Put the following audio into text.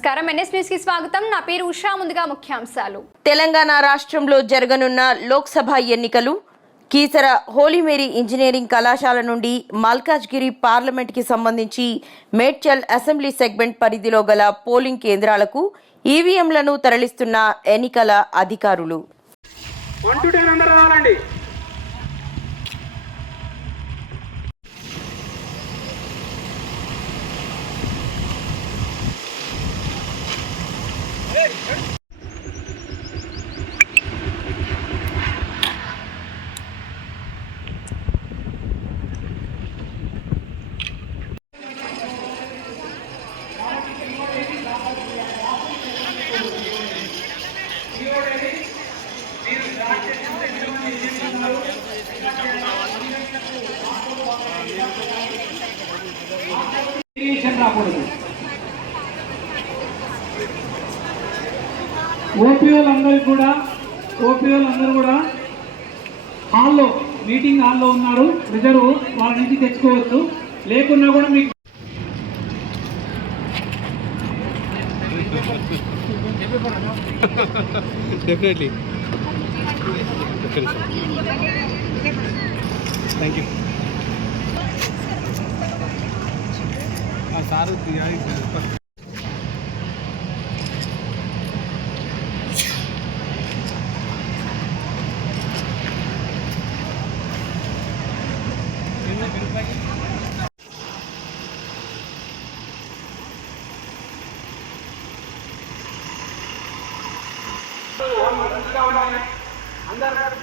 నమస్కారం NS news కి స్వాగతం నా పేరు ఉషా ముందుగా ముఖ్యాంశాలు తెలంగాణ రాష్ట్రంలో జరగనున్న లోక్సభ ఎన్నికలు కీసర హోలీ మేరీ ఇంజనీరింగ్ కళాశాల నుండి మల్కాజ్గిరి పార్లమెంట్ కి సంబంధించి మేడ్చల్ అసెంబ్లీ సెగ్మెంట్ పరిధిలో గల పోలింగ్ కేంద్రాలకు ఈవీఎంలను తరలిస్తున్న ఎన్నికల అధికారులు ఓపీఓలందరూ కూడా హాల్లో మీటింగ్ హాల్లో ఉన్నారు. రిజర్వ్ వాళ్ళ నుంచి తెచ్చుకోవచ్చు, లేకున్నా కూడా మీకు డెఫినెట్లీ థ్యాంక్ యూ సార్. అందరూ